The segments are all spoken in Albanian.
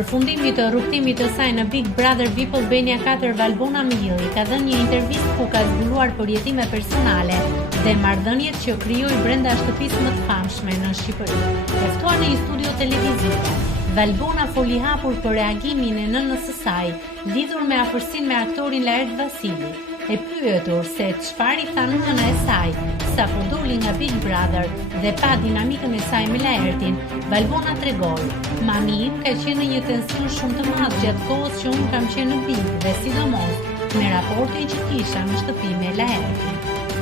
përfundimit të rrugtimit të saj në Big Brother VIP Albania 4, Valbona Mijilli ka dhënë një intervistë ku ka zbuluar përjetime personale dhe marrëdhëniet që krijoi brenda shtëpisë më të famshme në Shqipëri. E ftuar në një studio televiziv, Valbona foli hapur për reagimin e nënës së saj lidhur me afërsinë me aktorin Laert Vasili. E pyetur se çfarë i tha nëna e saj sapo doli nga Big Brother dhe pa dinamikën e saj me Laertin, Valbona tregoi: "Mami im ka qenë në një tension shumë të madh gjatë kohës që unë kam qenë në Big dhe sidomos me raportin që kisha në shtëpi me Laertin.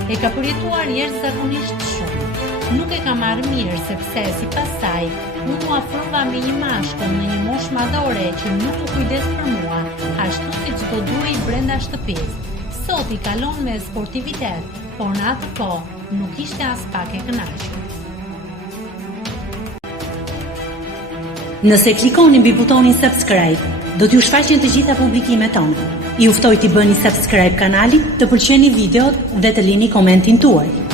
E ka përjetuar jashtëzakonisht shumë. Nuk e ka marrë mirë sepse sipas saj unë u afrova me një mashkull në një moshë madhore që nuk u kujdes për mua, ashtu siç do duhej brenda shtëpisë. Sot i kalon me sportivitet, por në atë kohë nuk ishte as pak e kënaqur." Nëse klikoni mbi butonin subscribe, do t'ju shfaqen të gjitha publikimet tona. Ju ftoj t'i bëni subscribe kanalit, të pëlqeni videot dhe të lini komentin tuaj.